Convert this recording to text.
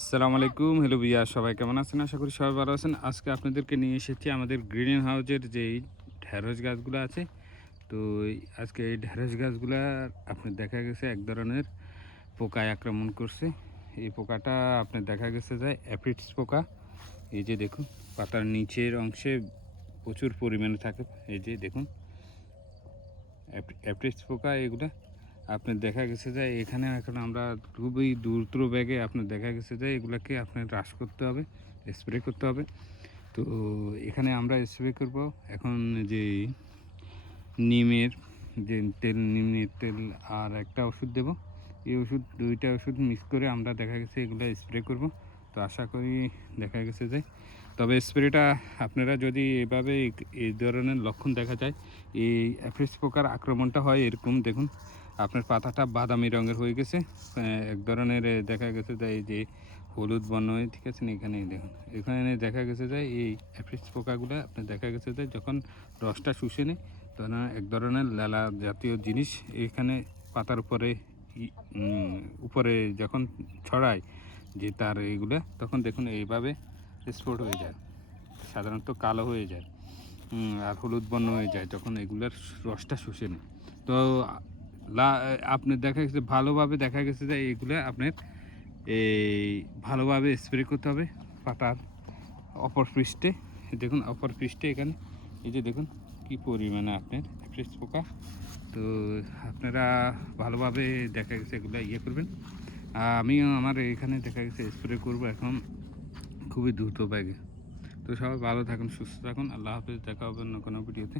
আসসালামু আলাইকুম। হ্যালো ভাইয়া, সবাই কেমন আছেন? আশা করি সবাই ভালো আছেন। আজকে আপনাদেরকে নিয়ে এসেছি আমাদের গ্রিন হাউসের যেই ঢেঁড়স গাছগুলো আছে। তো আজকে এই ঢেঁড়স গাছগুলা আপনার দেখা গেছে এক ধরনের পোকায় আক্রমণ করছে। এই পোকাটা আপনার দেখা গেছে যে অ্যাফিডস পোকা। এই যে দেখুন, পাতার নিচের অংশে প্রচুর পরিমাণে থাকে। এই যে দেখুন, অ্যাফিডস পোকা এগুলা। আপনার দেখা গেছে যে এখানে এখন আমরা খুবই দ্রুত বেগে আপনার দেখা গেছে যে এগুলাকে আপনার হ্রাস করতে হবে, স্প্রে করতে হবে। তো এখানে আমরা স্প্রে করব এখন যে নিমের যে তেল, নিমের তেল আর একটা ওষুধ দেব। এই ওষুধ, দুইটা ওষুধ মিক্স করে আমরা দেখা গেছে এগুলো স্প্রে করব। তো আশা করি দেখা গেছে যে, তবে স্প্রেটা আপনারা যদি এভাবে এই ধরনের লক্ষণ দেখা যায়, এই অ্যাফিডস পোকার আক্রমণটা হয় এরকম দেখুন, আপনার পাতাটা বাদামি রঙের হয়ে গেছে। এক ধরনের দেখা গেছে যে এই যে হলুদ বর্ণ হয়ে, ঠিক আছে না? এখানে দেখুন, এখানে দেখা গেছে যে এই অ্যাফিডস পোকাগুলো আপনার দেখা গেছে যে যখন রসটা শুষে নেয়, তখন এক ধরনের লেলা জাতীয় জিনিস এখানে পাতার উপরে উপরে যখন ছড়ায় যে তার এইগুলা, তখন দেখুন এইভাবে স্পট হয়ে যায়, সাধারণত কালো হয়ে যায় আর হলুদ বর্ণ হয়ে যায় যখন এগুলার রসটা শুষে নেয়। তো আপনার দেখা গেছে ভালোভাবে দেখা গেছে যে এইগুলো আপনার এই ভালোভাবে স্প্রে করতে হবে পাতার অপর পৃষ্ঠে। দেখুন অপর পৃষ্ঠে এখানে এই যে দেখুন কি পরিমাণে আপনার অ্যাফিডস পোকা। তো আপনারা ভালোভাবে দেখা গেছে এগুলো ইয়ে করবেন। আমিও আমার এখানে দেখা গেছে স্প্রে করব এখন খুবই দ্রুত বেগে। তো সবাই ভালো থাকুন, সুস্থ থাকুন। আল্লাহ হাফেজ। দেখা হবে অন্য কোনো ভিডিওতে।